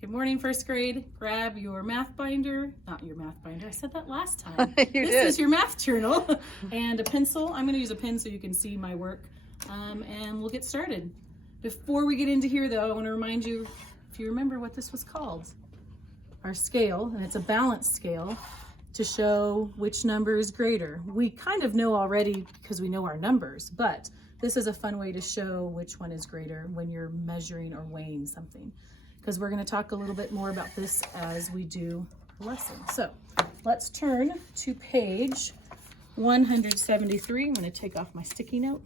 Good morning, first grade. Grab your math binder, not your math binder, I said that last time. You This did. is your math journal and a pencil. I'm gonna use a pen so you can see my work, and we'll get started. Before we get into here though, I wanna remind you, if you remember what this was called, our scale, and it's a balance scale to show which number is greater. We kind of know already because we know our numbers, but this is a fun way to show which one is greater when you're measuring or weighing something, because we're going to talk a little bit more about this as we do the lesson. So let's turn to page 173. I'm going to take off my sticky note.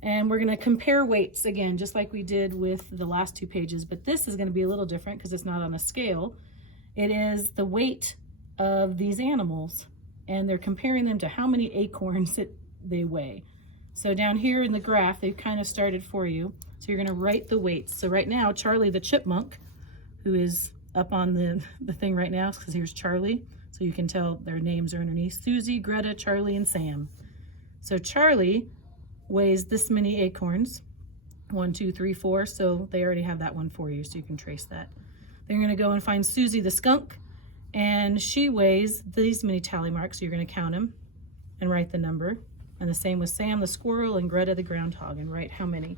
And we're going to compare weights again, just like we did with the last two pages, but this is going to be a little different because it's not on a scale. It is the weight of these animals, and they're comparing them to how many acorns they weigh. So down here in the graph, they've kind of started for you. So you're going to write the weights. So right now, Charlie the chipmunk, who is up on the thing right now, because here's Charlie, so you can tell their names are underneath: Susie, Greta, Charlie, and Sam. So Charlie weighs this many acorns, 1, 2, 3, 4. So they already have that one for you, so you can trace that. Then you're going to go and find Susie the skunk, and she weighs these many tally marks. So you're going to count them and write the number. And the same with Sam the squirrel and Greta the groundhog, and write how many.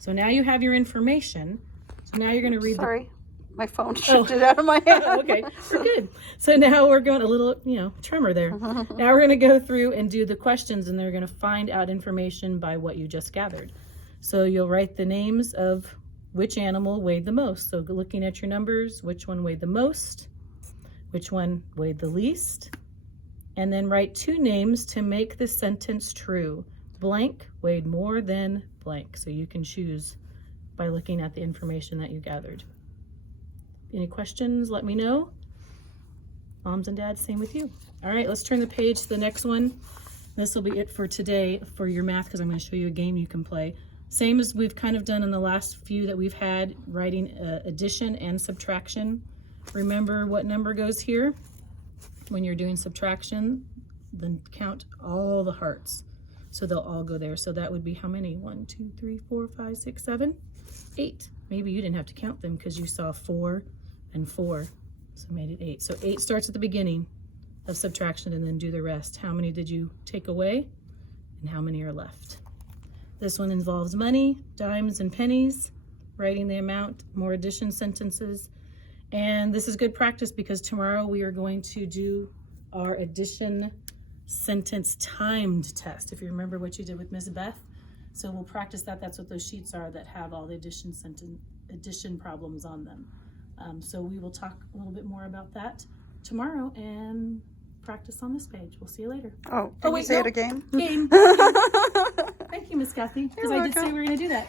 So now you have your information. So now you're going to read. Sorry, my phone shifted out of my hand. Okay, we're good. So now we're going a little, tremor there. Now we're going to go through and do the questions, and they're going to find out information by what you just gathered. So you'll write the names of which animal weighed the most. So looking at your numbers, which one weighed the most, which one weighed the least, and then write 2 names to make the sentence true. Blank weighed more than blank. So you can choose by looking at the information that you gathered. Any questions, let me know. Moms and dads, same with you. All right, let's turn the page to the next one. This will be it for today for your math, because I'm going to show you a game you can play. Same as we've kind of done in the last few that we've had, writing addition and subtraction. Remember what number goes here? When you're doing subtraction, then count all the hearts. So they'll all go there. So that would be how many? 1, 2, 3, 4, 5, 6, 7, 8. Maybe you didn't have to count them because you saw 4 and 4. So made it 8. So 8 starts at the beginning of subtraction, and then do the rest. How many did you take away and how many are left? This one involves money, dimes and pennies, writing the amount, more addition sentences. And this is good practice because tomorrow we are going to do our addition sentence timed test, if you remember what you did with Ms. Beth. So we'll practice that. That's what those sheets are that have all the addition problems on them. So we will talk a little bit more about that tomorrow and practice on this page. We'll see you later. Oh, wait, say it again? Game. Thank you, Miss Kathy, because I did say we were going to do that.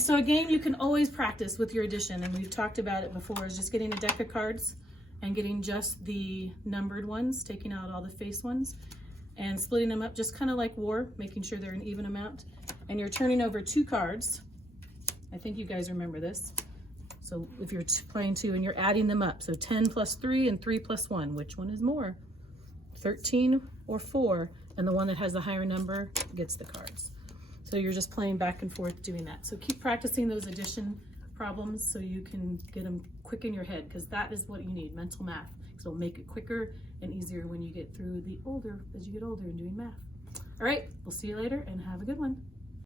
So again, you can always practice with your addition, and we've talked about it before, is just getting a deck of cards and getting just the numbered ones, taking out all the face ones, and splitting them up just kind of like war, making sure they're an even amount. And you're turning over 2 cards. I think you guys remember this. So if you're playing 2 and you're adding them up, so 10 plus 3 and 3 plus 1, which one is more? 13 or 4? And the one that has the higher number gets the cards. So you're just playing back and forth doing that. So keep practicing those addition problems so you can get them quick in your head, because that is what you need, mental math. So it'll make it quicker and easier when you get through as you get older and doing math. All right, we'll see you later and have a good one.